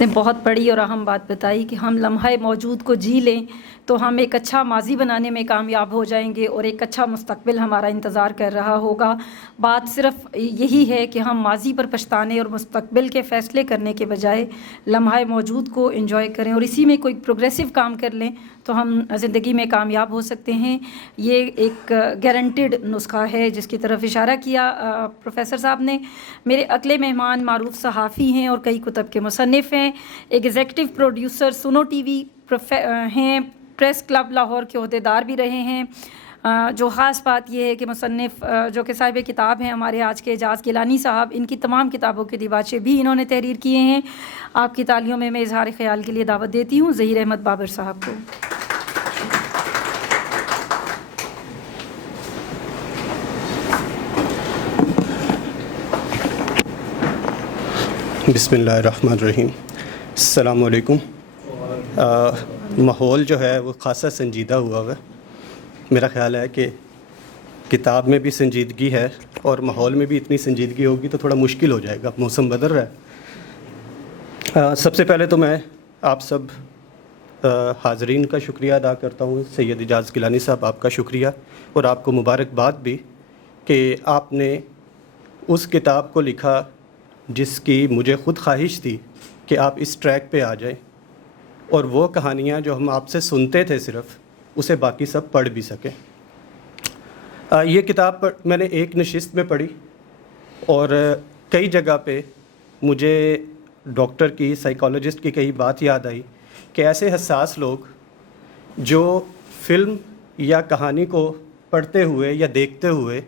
نے بہت بڑی اور اہم بات بتائی کہ ہم لمحہ موجود کو جی لیں تو ہم ایک اچھا ماضی بنانے میں کامیاب ہو جائیں گے اور ایک اچھا مستقبل ہمارا انتظار کر رہا ہوگا۔ بات صرف یہی ہے کہ ہم ماضی پر پچھتانے اور مستقبل کے فیصلے کرنے کے بجائے لمحہ موجود کو انجوائے کریں اور اسی میں کوئی پروگریسو کام کر لیں تو ہم زندگی میں کامیاب ہو سکتے ہیں۔ یہ ایک گارنٹیڈ نسخہ ہے جس کی طرف اشارہ کیا پروفیسر صاحب نے۔ میرے اگلے مہمان معروف صحافی ہیں اور کئی کتب کے مصنف ہیں، ایگزیکٹو پروڈیوسر سنو ٹی وی ہیں، پریس کلب لاہور کے عہدیدار بھی رہے ہیں۔ جو خاص بات یہ ہے کہ مصنف جو کہ صاحب کتاب ہیں ہمارے آج کے اعجاز گیلانی صاحب، ان کی تمام کتابوں کے دیباچے بھی انہوں نے تحریر کیے ہیں۔ آپ کی تالیوں میں اظہار خیال کے لیے دعوت دیتی ہوں ظہیر احمد بابر صاحب کو۔ بسم اللہ الرحمن الرحیم۔ السلام علیکم۔ ماحول جو ہے وہ خاصا سنجیدہ ہوا ہے۔ میرا خیال ہے کہ کتاب میں بھی سنجیدگی ہے اور ماحول میں بھی اتنی سنجیدگی ہوگی تو تھوڑا مشکل ہو جائے گا، موسم بدل رہا ہے۔ سب سے پہلے تو میں آپ سب حاضرین کا شکریہ ادا کرتا ہوں۔ سید اعجاز گیلانی صاحب، آپ کا شکریہ اور آپ کو مبارکباد بھی کہ آپ نے اس کتاب کو لکھا جس کی مجھے خود خواہش تھی کہ آپ اس ٹریک پہ آ جائیں اور وہ کہانیاں جو ہم آپ سے سنتے تھے صرف اسے باقی سب پڑھ بھی سکیں۔ یہ کتاب میں نے ایک نشست میں پڑھی اور کئی جگہ پہ مجھے ڈاکٹر کی، سائیکالوجسٹ کی کئی بات یاد آئی کہ ایسے حساس لوگ جو فلم یا کہانی کو پڑھتے ہوئے یا دیکھتے ہوئے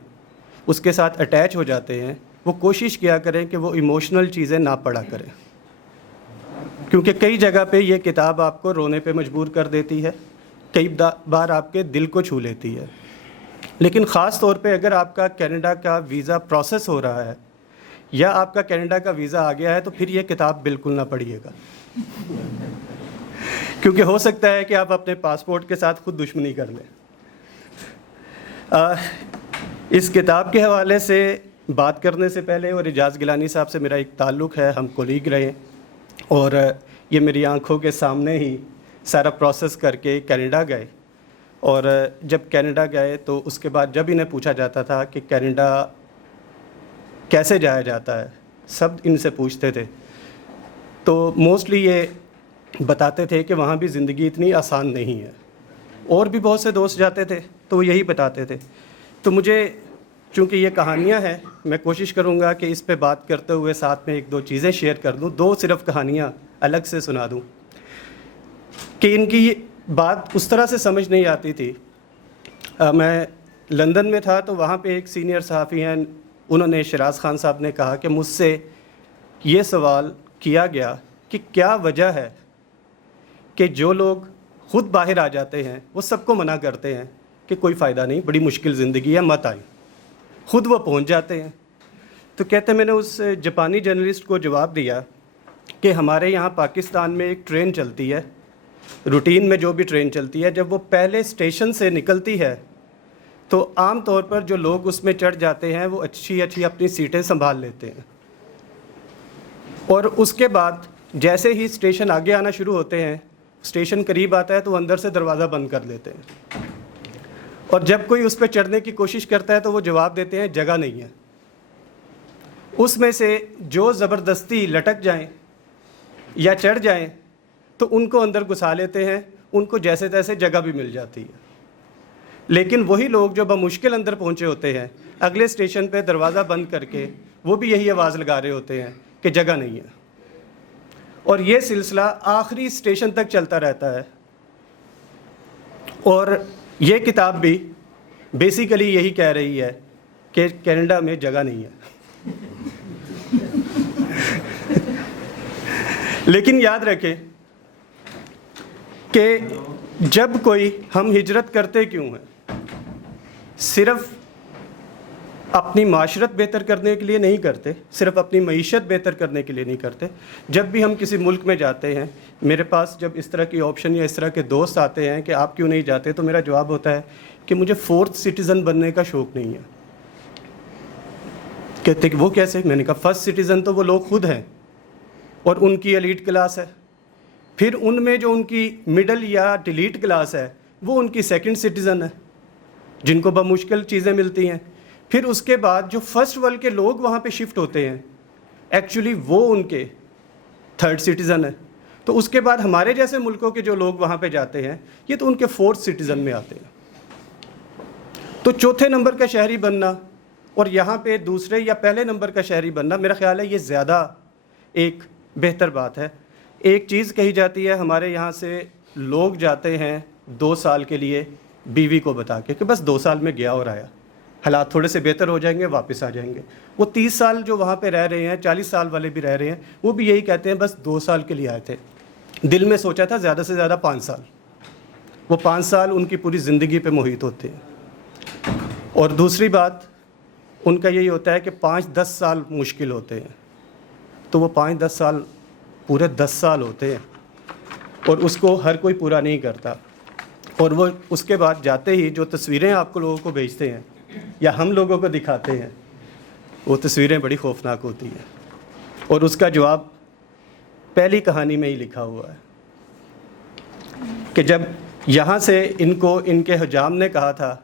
اس کے ساتھ اٹیچ ہو جاتے ہیں، وہ کوشش کیا کریں کہ وہ ایموشنل چیزیں نہ پڑھا کریں، کیونکہ کئی جگہ پہ یہ کتاب آپ کو رونے پہ مجبور کر دیتی ہے، کئی بار آپ کے دل کو چھو لیتی ہے۔ لیکن خاص طور پہ اگر آپ کا کینیڈا کا ویزا پروسیس ہو رہا ہے یا آپ کا کینیڈا کا ویزا آ گیا ہے تو پھر یہ کتاب بالکل نہ پڑھیے گا، کیونکہ ہو سکتا ہے کہ آپ اپنے پاسپورٹ کے ساتھ خود دشمنی کر لیں۔ اس کتاب کے حوالے سے بات کرنے سے پہلے، اور اعجاز گیلانی صاحب سے میرا ایک تعلق ہے، ہم کولیگ رہے اور یہ میری آنکھوں کے سامنے ہی سارا پروسیس کر کے کینیڈا گئے، اور جب کینیڈا گئے تو اس کے بعد جب انہیں پوچھا جاتا تھا کہ کینیڈا کیسے جایا جاتا ہے، سب ان سے پوچھتے تھے تو موسٹلی یہ بتاتے تھے کہ وہاں بھی زندگی اتنی آسان نہیں ہے۔ اور بھی بہت سے دوست جاتے تھے تو وہ یہی بتاتے تھے۔ تو مجھے چونکہ یہ کہانیاں ہیں، میں کوشش کروں گا کہ اس پہ بات کرتے ہوئے ساتھ میں ایک دو چیزیں شیئر کر دوں، دو صرف کہانیاں الگ سے سنا دوں کہ ان کی بات اس طرح سے سمجھ نہیں آتی تھی۔ میں لندن میں تھا تو وہاں پہ ایک سینئر صحافی ہیں، انہوں نے، شیراز خان صاحب نے کہا کہ مجھ سے یہ سوال کیا گیا کہ کیا وجہ ہے کہ جو لوگ خود باہر آ جاتے ہیں وہ سب کو منع کرتے ہیں کہ کوئی فائدہ نہیں، بڑی مشکل زندگی ہے، مت آئیں، خود وہ پہنچ جاتے ہیں۔ تو کہتے میں نے اس جاپانی جرنلسٹ کو جواب دیا کہ ہمارے یہاں پاکستان میں ایک ٹرین چلتی ہے، روٹین میں جو بھی ٹرین چلتی ہے، جب وہ پہلے اسٹیشن سے نکلتی ہے تو عام طور پر جو لوگ اس میں چڑھ جاتے ہیں وہ اچھی اپنی سیٹیں سنبھال لیتے ہیں، اور اس کے بعد جیسے ہی اسٹیشن آگے آنا شروع ہوتے ہیں، اسٹیشن قریب آتا ہے تو وہ اندر سے دروازہ بند کر لیتے ہیں، اور جب کوئی اس پہ چڑھنے کی کوشش کرتا ہے تو وہ جواب دیتے ہیں جگہ نہیں ہے۔ اس میں سے جو زبردستی لٹک جائیں یا چڑھ جائیں تو ان کو اندر گھسا لیتے ہیں، ان کو جیسے تیسے جگہ بھی مل جاتی ہے۔ لیکن وہی لوگ جو بمشکل اندر پہنچے ہوتے ہیں، اگلے اسٹیشن پہ دروازہ بند کر کے وہ بھی یہی آواز لگا رہے ہوتے ہیں کہ جگہ نہیں ہے، اور یہ سلسلہ آخری اسٹیشن تک چلتا رہتا ہے۔ اور یہ کتاب بھی بیسیکلی یہی کہہ رہی ہے کہ کینیڈا میں جگہ نہیں ہے۔ لیکن یاد رکھیں کہ جب کوئی، ہم ہجرت کرتے کیوں ہیں؟ صرف اپنی معاشرت بہتر کرنے کے لیے نہیں کرتے، صرف اپنی معیشت بہتر کرنے کے لیے نہیں کرتے۔ جب بھی ہم کسی ملک میں جاتے ہیں، میرے پاس جب اس طرح کی آپشن یا اس طرح کے دوست آتے ہیں کہ آپ کیوں نہیں جاتے، تو میرا جواب ہوتا ہے کہ مجھے فورتھ سٹیزن بننے کا شوق نہیں ہے۔ کہتے کہ وہ کیسے؟ میں نے کہا فرسٹ سٹیزن تو وہ لوگ خود ہیں، اور ان کی ایلیٹ کلاس ہے. پھر ان میں جو ان کی مڈل یا ڈیلیٹ کلاس ہے وہ ان کی سیکنڈ سٹیزن ہے جن کو بمشکل چیزیں ملتی ہیں. پھر اس کے بعد جو فرسٹ ورلڈ کے لوگ وہاں پہ شفٹ ہوتے ہیں ایکچولی وہ ان کے تھرڈ سٹیزن ہے. تو اس کے بعد ہمارے جیسے ملکوں کے جو لوگ وہاں پہ جاتے ہیں یہ تو ان کے فورتھ سٹیزن میں آتے ہیں. تو چوتھے نمبر کا شہری بننا اور یہاں پہ دوسرے یا پہلے نمبر کا شہری بننا میرا خیال ہے یہ زیادہ ایک بہتر بات ہے. ایک چیز کہی جاتی ہے ہمارے یہاں سے لوگ جاتے ہیں 2 سال کے لیے بیوی کو بتا کے کہ بس 2 سال میں گیا اور آیا, حالات تھوڑے سے بہتر ہو جائیں گے واپس آ جائیں گے. وہ 30 سال جو وہاں پہ رہ رہے ہیں, 40 سال والے بھی رہ رہے ہیں, وہ بھی یہی کہتے ہیں بس 2 سال کے لیے آئے تھے, دل میں سوچا تھا زیادہ سے زیادہ 5 سال. وہ 5 سال ان کی پوری زندگی پہ محیط ہوتے ہیں. اور دوسری بات ان کا یہی ہوتا ہے کہ 5-10 سال مشکل ہوتے ہیں, تو وہ 5-10 سال پورے 10 سال ہوتے ہیں اور اس کو ہر کوئی پورا نہیں کرتا. اور وہ اس کے بعد جاتے ہی جو تصویریں آپ کو لوگوں کو بھیجتے ہیں یا ہم لوگوں کو دکھاتے ہیں وہ تصویریں بڑی خوفناک ہوتی ہیں. اور اس کا جواب پہلی کہانی میں ہی لکھا ہوا ہے کہ جب یہاں سے ان کو ان کے حجام نے کہا تھا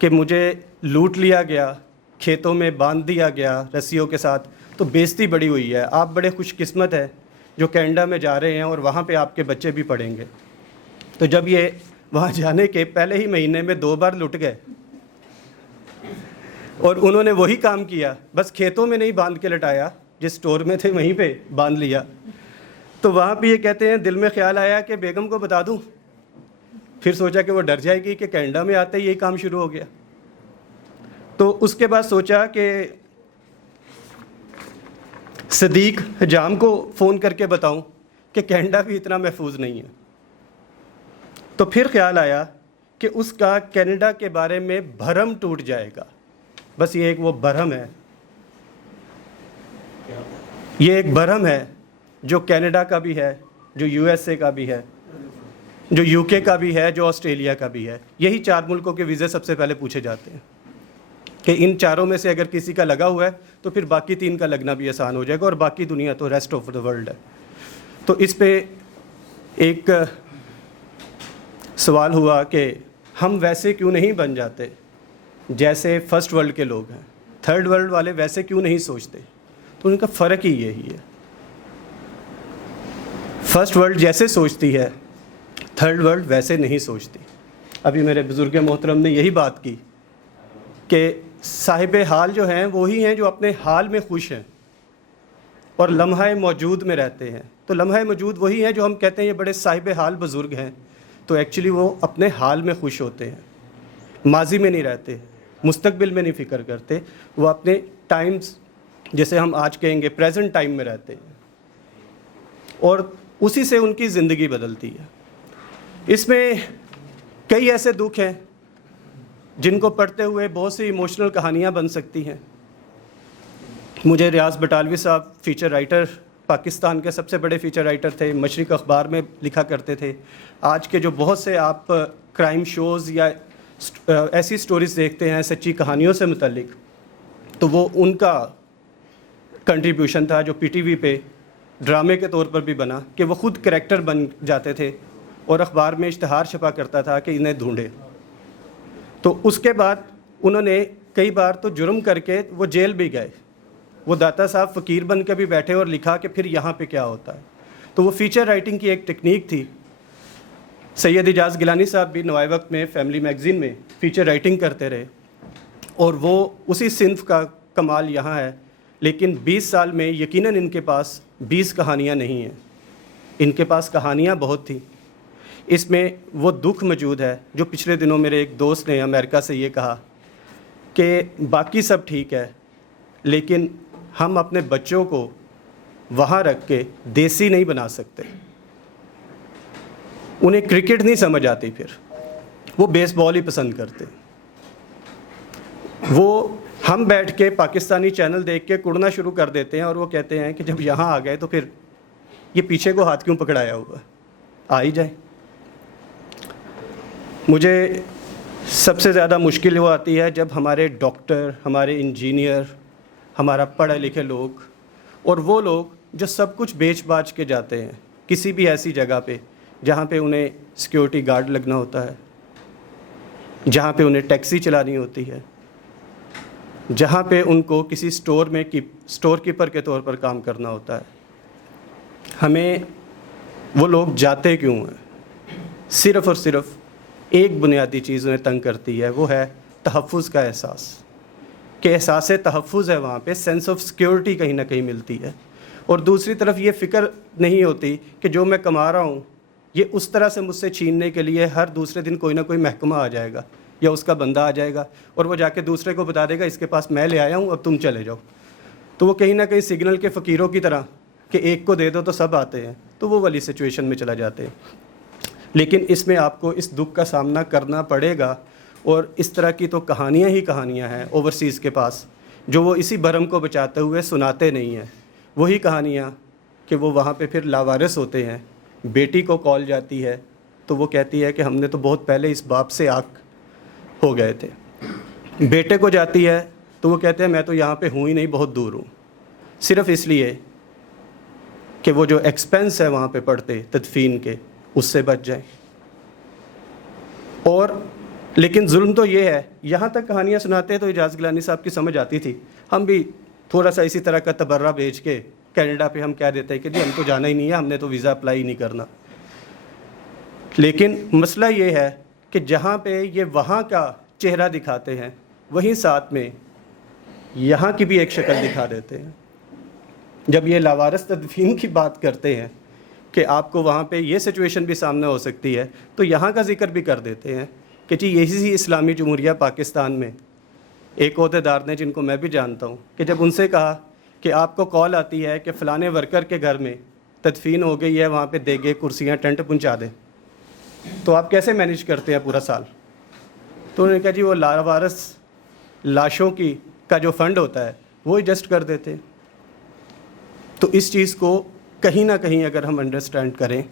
کہ مجھے لوٹ لیا گیا, کھیتوں میں باندھ دیا گیا رسیوں کے ساتھ, تو بےزتی بڑی ہوئی ہے, آپ بڑے خوش قسمت ہیں جو کینیڈا میں جا رہے ہیں اور وہاں پہ آپ کے بچے بھی پڑھیں گے. تو جب یہ وہاں جانے کے پہلے ہی مہینے میں 2 بار لٹ گئے اور انہوں نے وہی کام کیا, بس کھیتوں میں نہیں باندھ کے لٹایا, جس سٹور میں تھے وہیں پہ باندھ لیا. تو وہاں پہ یہ کہتے ہیں دل میں خیال آیا کہ بیگم کو بتا دوں, پھر سوچا کہ وہ ڈر جائے گی کہ کینیڈا میں آتے ہی یہی کام شروع ہو گیا. تو اس کے بعد سوچا کہ صدیق حجام کو فون کر کے بتاؤں کہ کینیڈا بھی اتنا محفوظ نہیں ہے. تو پھر خیال آیا کہ اس کا کینیڈا کے بارے میں بھرم ٹوٹ جائے گا. بس یہ ایک وہ بھرم ہے, یہ ایک بھرم ہے جو کینیڈا کا بھی ہے, جو USA کا بھی ہے, جو UK کا بھی ہے, جو آسٹریلیا کا بھی ہے. یہی 4 ملکوں کے ویزے سب سے پہلے پوچھے جاتے ہیں کہ ان 4 میں سے اگر کسی کا لگا ہوا ہے تو پھر باقی 3 کا لگنا بھی آسان ہو جائے گا, اور باقی دنیا تو ریسٹ آف دا ورلڈ ہے. تو اس پہ ایک سوال ہوا کہ ہم ویسے کیوں نہیں بن جاتے جیسے فرسٹ ورلڈ کے لوگ ہیں, تھرڈ ورلڈ والے ویسے کیوں نہیں سوچتے. تو ان کا فرق ہی یہی ہے, فرسٹ ورلڈ جیسے سوچتی ہے تھرڈ ورلڈ ویسے نہیں سوچتی. ابھی میرے بزرگ محترم نے یہی بات کی کہ صاحب حال جو ہیں وہی ہیں جو اپنے حال میں خوش ہیں اور لمحہ موجود میں رہتے ہیں. تو لمحہ موجود وہی ہیں جو ہم کہتے ہیں یہ بڑے صاحب حال بزرگ ہیں, تو ایکچولی وہ اپنے حال میں خوش ہوتے ہیں, ماضی میں نہیں رہتے, مستقبل میں نہیں فکر کرتے, وہ اپنے ٹائمز جیسے ہم آج کہیں گے پریزنٹ ٹائم میں رہتے ہیں, اور اسی سے ان کی زندگی بدلتی ہے. اس میں کئی ایسے دکھ ہیں جن کو پڑھتے ہوئے بہت سی ایموشنل کہانیاں بن سکتی ہیں. مجھے ریاض بٹالوی صاحب فیچر رائٹر, پاکستان کے سب سے بڑے فیچر رائٹر تھے, مشرق اخبار میں لکھا کرتے تھے. آج کے جو بہت سے آپ کرائم شوز یا ایسی سٹوریز دیکھتے ہیں سچی کہانیوں سے متعلق, تو وہ ان کا کنٹریبیوشن تھا جو PTV پہ ڈرامے کے طور پر بھی بنا کہ وہ خود کریکٹر بن جاتے تھے اور اخبار میں اشتہار چھپا کرتا تھا کہ انہیں ڈھونڈے. تو اس کے بعد انہوں نے کئی بار تو جرم کر کے وہ جیل بھی گئے. وہ داتا صاحب فقیر بن کے بھی بیٹھے اور لکھا کہ پھر یہاں پہ کیا ہوتا ہے. تو وہ فیچر رائٹنگ کی ایک ٹیکنیک تھی. سید اعجاز گیلانی صاحب بھی نوائے وقت میں فیملی میگزین میں فیچر رائٹنگ کرتے رہے, اور وہ اسی صنف کا کمال یہاں ہے. لیکن 20 سال میں یقیناً ان کے پاس 20 کہانیاں نہیں ہیں, ان کے پاس کہانیاں بہت تھیں. اس میں وہ دکھ موجود ہے جو پچھلے دنوں میرے ایک دوست نے امریکہ سے یہ کہا کہ باقی سب ٹھیک ہے لیکن ہم اپنے بچوں کو وہاں رکھ کے دیسی نہیں بنا سکتے. انہیں کرکٹ نہیں سمجھ آتی, پھر وہ بیس بال ہی پسند کرتے. وہ ہم بیٹھ کے پاکستانی چینل دیکھ کے کڑنا شروع کر دیتے ہیں اور وہ کہتے ہیں کہ جب یہاں آ گئے تو پھر یہ پیچھے کو ہاتھ کیوں پکڑایا ہوا, آ ہی جائے. مجھے سب سے زیادہ مشکل وہ آتی ہے جب ہمارے ڈاکٹر, ہمارے انجینئر, ہمارا پڑھے لکھے لوگ اور وہ لوگ جو سب کچھ بیچ باچ کے جاتے ہیں کسی بھی ایسی جگہ پہ جہاں پہ انہیں سیکیورٹی گارڈ لگنا ہوتا ہے، جہاں پہ انہیں ٹیکسی چلانی ہوتی ہے، جہاں پہ ان کو کسی سٹور میں سٹور کیپر کے طور پر کام کرنا ہوتا ہے۔ ہمیں وہ لوگ جاتے کیوں ہیں؟ صرف اور صرف ایک بنیادی چیز انہیں تنگ کرتی ہے، وہ ہے تحفظ کا احساس، کہ احساس تحفظ ہے، وہاں پہ سینس آف سیکیورٹی کہیں نہ کہیں ملتی ہے۔ اور دوسری طرف یہ فکر نہیں ہوتی کہ جو میں کما رہا ہوں یہ اس طرح سے مجھ سے چھیننے کے لیے ہر دوسرے دن کوئی نہ کوئی محکمہ آ جائے گا یا اس کا بندہ آ جائے گا اور وہ جا کے دوسرے کو بتا دے گا اس کے پاس میں لے آیا ہوں، اب تم چلے جاؤ۔ تو وہ کہیں نہ کہیں سگنل کے فقیروں کی طرح کہ ایک کو دے دو تو سب آتے ہیں، تو وہ والی سچویشن میں چلا جاتے ہیں۔ لیکن اس میں آپ کو اس دکھ کا سامنا کرنا پڑے گا، اور اس طرح کی تو کہانیاں ہی کہانیاں ہیں اوورسیز کے پاس جو وہ اسی بھرم کو بچاتے ہوئے سناتے نہیں ہیں۔ وہی کہانیاں کہ وہ وہاں پہ پھر لاوارث ہوتے ہیں۔ بیٹی کو کال جاتی ہے تو وہ کہتی ہے کہ ہم نے تو بہت پہلے اس باپ سے آگ ہو گئے تھے۔ بیٹے کو جاتی ہے تو وہ کہتے ہیں میں تو یہاں پہ ہوں ہی نہیں، بہت دور ہوں، صرف اس لیے کہ وہ جو ایکسپینس ہے وہاں پہ پڑتے تدفین کے اس سے بچ جائیں۔ اور لیکن ظلم تو یہ ہے، یہاں تک کہانیاں سناتے ہیں تو اعجاز گیلانی صاحب کی سمجھ آتی تھی، ہم بھی تھوڑا سا اسی طرح کا تبرہ بھیج کے کینیڈا پہ ہم کہہ دیتے ہیں کہ جی ہم تو جانا ہی نہیں ہے، ہم نے تو ویزا اپلائی نہیں کرنا۔ لیکن مسئلہ یہ ہے کہ جہاں پہ یہ وہاں کا چہرہ دکھاتے ہیں وہیں ساتھ میں یہاں کی بھی ایک شکل دکھا دیتے ہیں۔ جب یہ لاوارث تدفین کی بات کرتے ہیں کہ آپ کو وہاں پہ یہ سچویشن بھی سامنے ہو سکتی ہے تو یہاں کا ذکر بھی کر دیتے ہیں کہ جی یہی اسلامی جمہوریہ پاکستان میں ایک عہدیدار نے جن کو میں بھی جانتا ہوں کہ جب ان سے کہا کہ آپ کو کال آتی ہے کہ فلانے ورکر کے گھر میں تدفین ہو گئی ہے، وہاں پہ دیگے کرسیاں ٹینٹ پہنچا دیں، تو آپ کیسے مینیج کرتے ہیں پورا سال؟ تو انہوں نے کہا جی وہ لاوارث لاشوں کا جو فنڈ ہوتا ہے وہ ایڈجسٹ کر دیتے ہیں۔ تو اس چیز کو کہیں نہ کہیں اگر ہم انڈرسٹینڈ کریں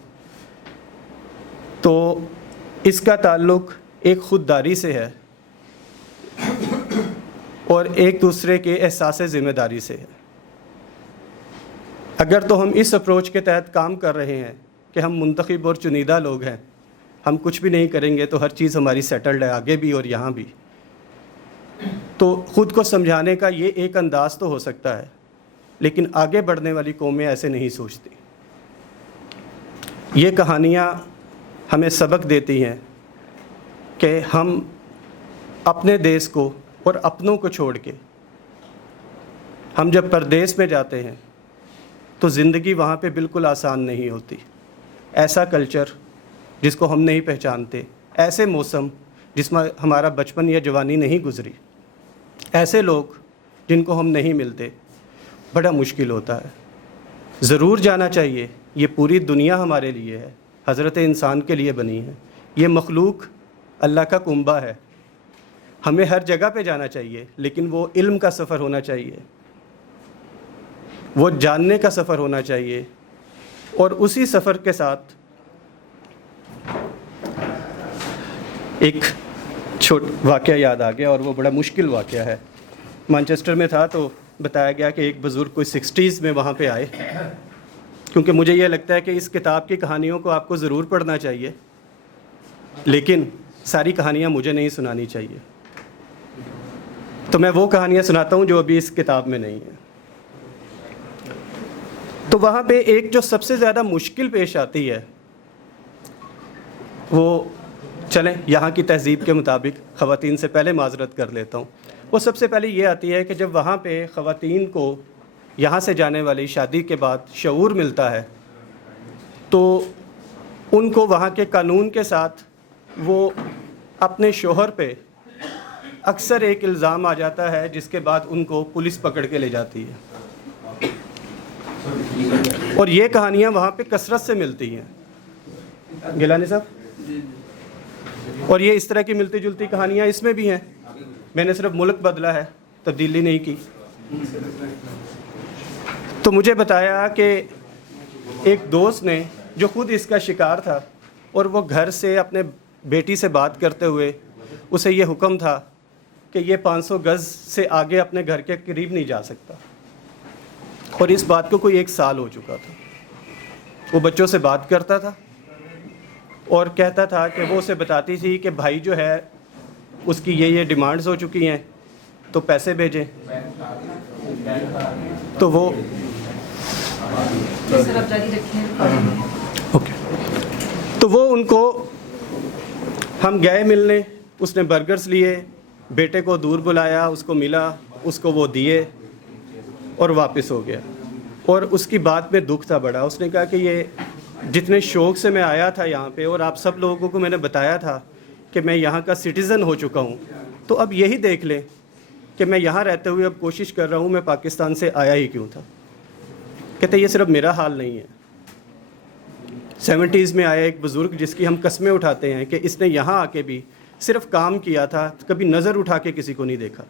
تو اس کا تعلق ایک خودداری سے ہے اور ایک دوسرے کے احساس ذمہ داری سے ہے۔ اگر تو ہم اس اپروچ کے تحت کام کر رہے ہیں کہ ہم منتخب اور چنیدہ لوگ ہیں، ہم کچھ بھی نہیں کریں گے تو ہر چیز ہماری سیٹلڈ ہے آگے بھی اور یہاں بھی، تو خود کو سمجھانے کا یہ ایک انداز تو ہو سکتا ہے، لیکن آگے بڑھنے والی قومیں ایسے نہیں سوچتی۔ یہ کہانیاں ہمیں سبق دیتی ہیں کہ ہم اپنے دیس کو اور اپنوں کو چھوڑ کے ہم جب پردیس میں جاتے ہیں تو زندگی وہاں پہ بالکل آسان نہیں ہوتی۔ ایسا کلچر جس کو ہم نہیں پہچانتے، ایسے موسم جس میں ہمارا بچپن یا جوانی نہیں گزری، ایسے لوگ جن کو ہم نہیں ملتے، بڑا مشکل ہوتا ہے۔ ضرور جانا چاہیے، یہ پوری دنیا ہمارے لیے ہے، حضرت انسان کے لیے بنی ہے، یہ مخلوق اللہ کا کنبہ ہے، ہمیں ہر جگہ پہ جانا چاہیے، لیکن وہ علم کا سفر ہونا چاہیے، وہ جاننے کا سفر ہونا چاہیے۔ اور اسی سفر کے ساتھ ایک واقعہ یاد آ گیا، اور وہ بڑا مشکل واقعہ ہے۔ مانچسٹر میں تھا تو بتایا گیا کہ ایک بزرگ کوئی 60s میں وہاں پہ آئے، کیونکہ مجھے یہ لگتا ہے کہ اس کتاب کی کہانیوں کو آپ کو ضرور پڑھنا چاہیے، لیکن ساری کہانیاں مجھے نہیں سنانی چاہیے، تو میں وہ کہانیاں سناتا ہوں جو ابھی اس کتاب میں نہیں ہیں۔ تو وہاں پہ ایک جو سب سے زیادہ مشکل پیش آتی ہے، وہ چلیں یہاں کی تہذیب کے مطابق خواتین سے پہلے معذرت کر لیتا ہوں، وہ سب سے پہلے یہ آتی ہے کہ جب وہاں پہ خواتین کو یہاں سے جانے والی شادی کے بعد شعور ملتا ہے تو ان کو وہاں کے قانون کے ساتھ وہ اپنے شوہر پہ اکثر ایک الزام آ جاتا ہے جس کے بعد ان کو پولیس پکڑ کے لے جاتی ہے، اور یہ کہانیاں وہاں پہ کثرت سے ملتی ہیں گیلانی صاحب، اور یہ اس طرح کی ملتی جلتی کہانیاں اس میں بھی ہیں۔ میں نے صرف ملک بدلا ہے، تبدیلی نہیں کی۔ تو مجھے بتایا کہ ایک دوست نے جو خود اس کا شکار تھا، اور وہ گھر سے اپنے بیٹی سے بات کرتے ہوئے اسے یہ حکم تھا کہ یہ 500 گز سے آگے اپنے گھر کے قریب نہیں جا سکتا، اور اس بات کو کوئی 1 سال ہو چکا تھا. وہ بچوں سے بات کرتا تھا اور کہتا تھا کہ وہ اسے بتاتی تھی کہ بھائی جو ہے اس کی یہ ڈیمانڈز ہو چکی ہیں تو پیسے بھیجیں. تو وہ اوکے تو وہ ان کو ہم گئے ملنے، اس نے برگرز لیے، بیٹے کو دور بلایا، اس کو ملا، اس کو وہ دیے اور واپس ہو گیا. اور اس کی بات میں دکھ تھا بڑا. اس نے کہا کہ یہ جتنے شوق سے میں آیا تھا یہاں پہ اور آپ سب لوگوں کو میں نے بتایا تھا کہ میں یہاں کا سٹیزن ہو چکا ہوں، تو اب یہی دیکھ لیں کہ میں یہاں رہتے ہوئے اب کوشش کر رہا ہوں میں پاکستان سے آیا ہی کیوں تھا. کہتے یہ صرف میرا حال نہیں ہے. 70s میں آیا ایک بزرگ جس کی ہم قسمیں اٹھاتے ہیں کہ اس نے یہاں آ کے بھی صرف کام کیا تھا، کبھی نظر اٹھا کے کسی کو نہیں دیکھا.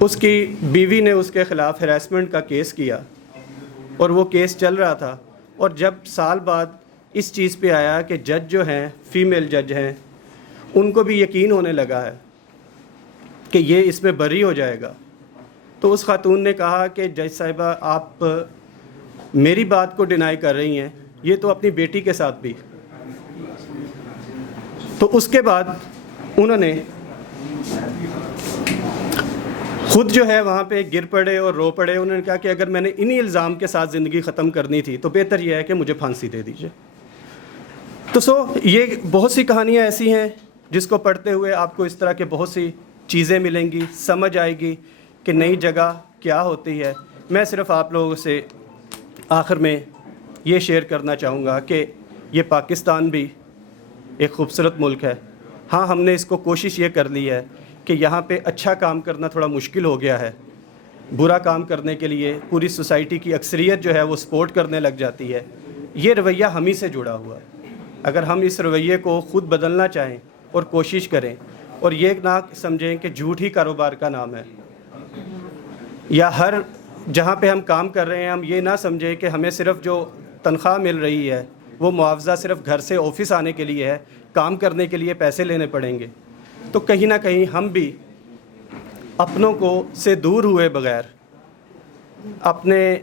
اس کی بیوی نے اس کے خلاف ہراسمنٹ کا کیس کیا اور وہ کیس چل رہا تھا. اور جب سال بعد اس چیز پہ آیا کہ جج جو ہیں فیمیل جج ہیں ان کو بھی یقین ہونے لگا ہے کہ یہ اس میں بری ہو جائے گا، تو اس خاتون نے کہا کہ جج صاحبہ آپ میری بات کو ڈینائی کر رہی ہیں، یہ تو اپنی بیٹی کے ساتھ بھی. تو اس کے بعد انہوں نے خود جو ہے وہاں پہ گر پڑے اور رو پڑے. انہوں نے کہا کہ اگر میں نے انہی الزام کے ساتھ زندگی ختم کرنی تھی تو بہتر یہ ہے کہ مجھے پھانسی دے دیجیے. تو یہ بہت سی کہانیاں ایسی ہیں جس کو پڑھتے ہوئے آپ کو اس طرح کے بہت سی چیزیں ملیں گی، سمجھ آئے گی کہ نئی جگہ کیا ہوتی ہے. میں صرف آپ لوگوں سے آخر میں یہ شیئر کرنا چاہوں گا کہ یہ پاکستان بھی ایک خوبصورت ملک ہے. ہاں ہم نے اس کو کوشش یہ کر لی ہے کہ یہاں پہ اچھا کام کرنا تھوڑا مشکل ہو گیا ہے. برا کام کرنے کے لیے پوری سوسائٹی کی اکثریت جو ہے وہ سپورٹ کرنے لگ جاتی ہے. یہ رویہ ہم ہی سے جڑا ہوا ہے. اگر ہم اس رویے کو خود بدلنا چاہیں اور کوشش کریں اور یہ نہ سمجھیں کہ جھوٹ ہی کاروبار کا نام ہے، یا ہر جہاں پہ ہم کام کر رہے ہیں ہم یہ نہ سمجھیں کہ ہمیں صرف جو تنخواہ مل رہی ہے وہ معاوضہ صرف گھر سے آفس آنے کے لیے ہے، کام کرنے کے لیے پیسے لینے پڑیں گے. تو کہیں نہ کہیں ہم بھی اپنوں کو سے دور ہوئے بغیر، اپنے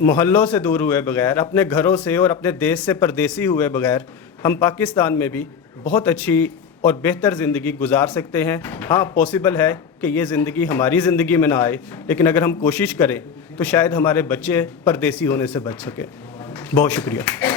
محلوں سے دور ہوئے بغیر، اپنے گھروں سے اور اپنے دیش سے پردیسی ہوئے بغیر ہم پاکستان میں بھی بہت اچھی اور بہتر زندگی گزار سکتے ہیں. ہاں پاسبل ہے کہ یہ زندگی ہماری زندگی میں نہ آئے، لیکن اگر ہم کوشش کریں تو شاید ہمارے بچے پردیسی ہونے سے بچ سکیں. بہت شکریہ.